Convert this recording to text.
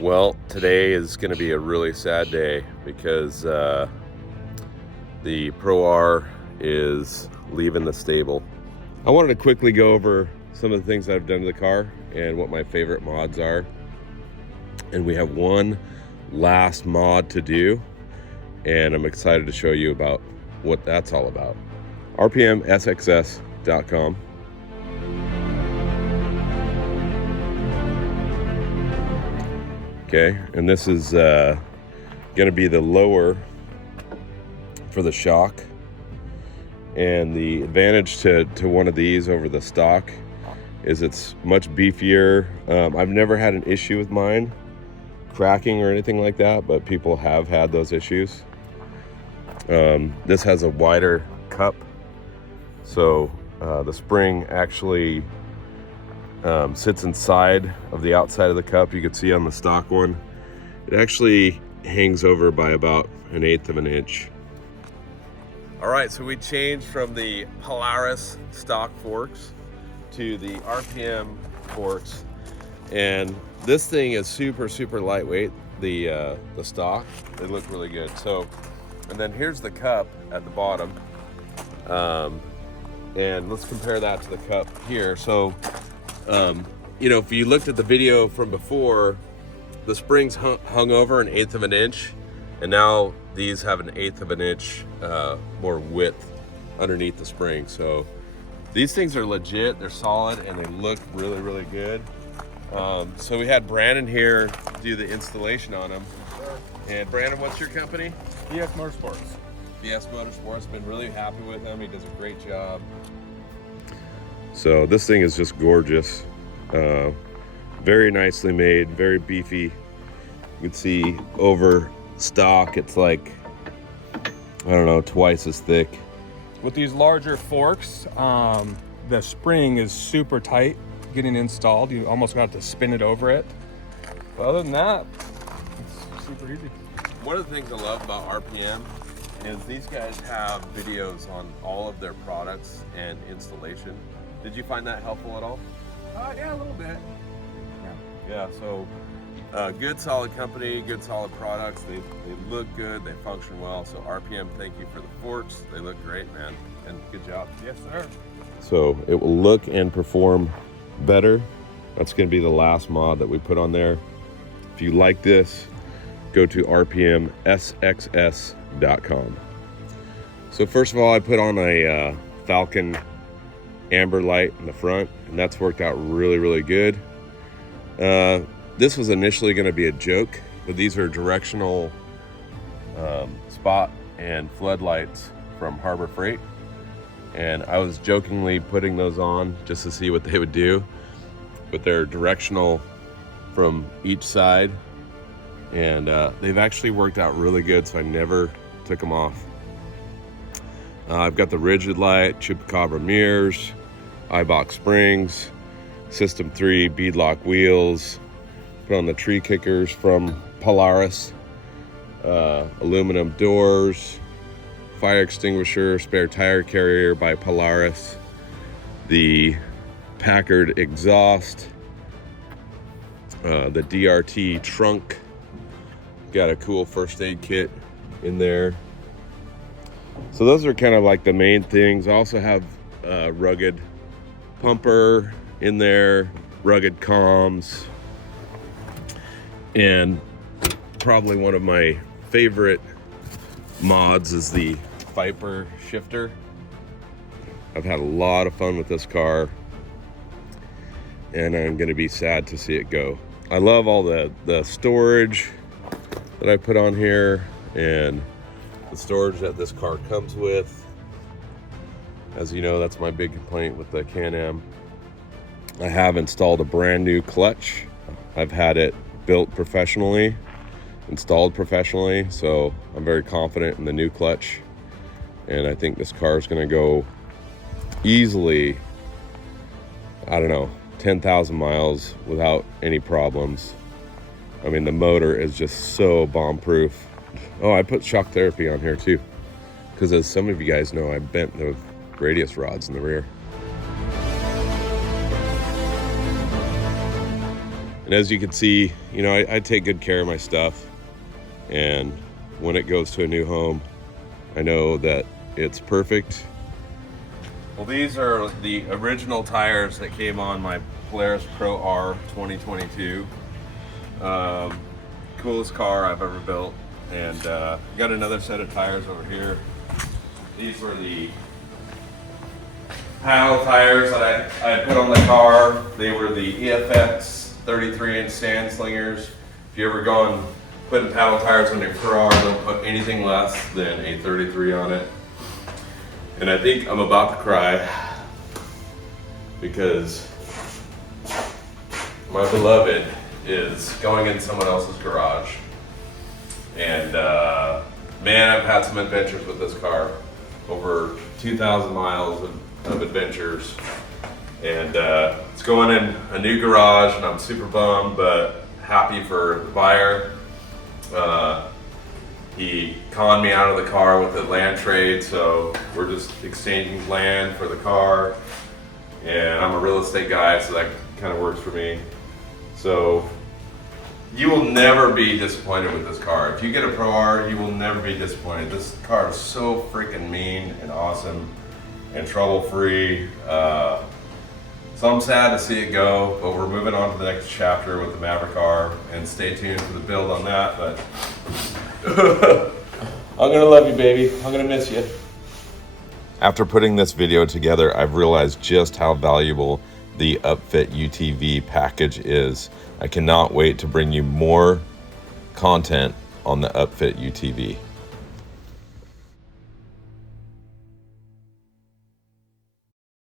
Well, today is going to be a really sad day because the Pro R is leaving the stable. I wanted to quickly go over some of the things I've done to the car and what my favorite mods are. And we have one last mod to do, and I'm excited to show you about what that's all about. rpmsxs.com. Okay, and this is going to be the lower for the shock. And the advantage to one of these over the stock is it's much beefier. I've never had an issue with mine cracking or anything like that, but people have had those issues. This has a wider cup, so the spring actually sits inside of the outside of the cup. You can see on the stock one, it actually hangs over by about 1/8 of an inch. All right, so we changed from the Polaris stock forks to the RPM forks, and this thing is super lightweight. The stock, they look really good. So, and then here's the cup at the bottom, and let's compare that to the cup here. So you know, if you looked at the video from before, the springs hung over 1/8 of an inch, and now these have 1/8 of an inch more width underneath the spring. So these things are legit, they're solid, and they look really good. So we had Brandon here do the installation on them. And Brandon, what's your company? BS Motorsports. BS Motorsports. Been really happy with him. He does a great job. So this thing is just gorgeous. Very nicely made, very beefy. You can see over stock, it's like, I don't know, twice as thick. With these larger forks, the spring is super tight getting installed. You almost got to spin it over it. But other than that, it's super easy. One of the things I love about RPM is these guys have videos on all of their products and installation. Did you find that helpful at all? Yeah, a little bit. Yeah, so good solid company, good solid products. They look good, they function well. So RPM, thank you for the forks. They look great, man, and good job. Yes, sir. So it will look and perform better. That's going to be the last mod that we put on there. If you like this, go to rpmsxs.com. So first of all, I put on a Falcon amber light in the front, and that's worked out really good. This was initially going to be a joke, but these are directional spot and floodlights from Harbor Freight, and I was jokingly putting those on just to see what they would do, but they're directional from each side, and they've actually worked out really good, so I never took them off. I've got the rigid light, chupacabra mirrors, eyebox springs, System 3 beadlock wheels, put on the tree kickers from Polaris, aluminum doors, fire extinguisher, spare tire carrier by Polaris, the Packard exhaust, the DRT trunk, got a cool first aid kit in there. So those are kind of like the main things. I also have rugged pumper in there, rugged comms, and probably one of my favorite mods is the Viper shifter. I've had a lot of fun with this car, and I'm going to be sad to see it go. I love all the storage that I put on here and the storage that this car comes with. As you know, that's my big complaint with the Can-Am. I have installed a brand new clutch. I've had it built professionally, installed professionally, so I'm very confident in the new clutch. And I think this car is going to go easily, I don't know, 10,000 miles without any problems. I mean, the motor is just so bomb-proof. Oh, I put shock therapy on here too, because as some of you guys know, I bent the radius rods in the rear. And as you can see, you know, I take good care of my stuff. And when it goes to a new home, I know that it's perfect. Well, these are the original tires that came on my Polaris Pro R 2022. Coolest car I've ever built. And got another set of tires over here. These were the panel tires that I put on the car. They were the EFX 33-inch sand slingers. If you ever go and putting paddle tires on your Pro R, don't put anything less than a 33 on it. And I think I'm about to cry because my beloved is going in someone else's garage. And man, I've had some adventures with this car. Over 2,000 miles of adventures. And it's going in a new garage, and I'm super bummed, but happy for the buyer. He conned me out of the car with the land trade, so we're just exchanging land for the car. And I'm a real estate guy, so that kind of works for me. So you will never be disappointed with this car. If you get a Pro R, you will never be disappointed. This car is so freaking mean and awesome and trouble-free. So I'm sad to see it go, but we're moving on to the next chapter with the Maverick R, and stay tuned for the build on that. But I'm gonna love you, baby. I'm gonna miss you. After putting this video together, I've realized just how valuable the Upfit UTV package is. I cannot wait to bring you more content on the Upfit UTV.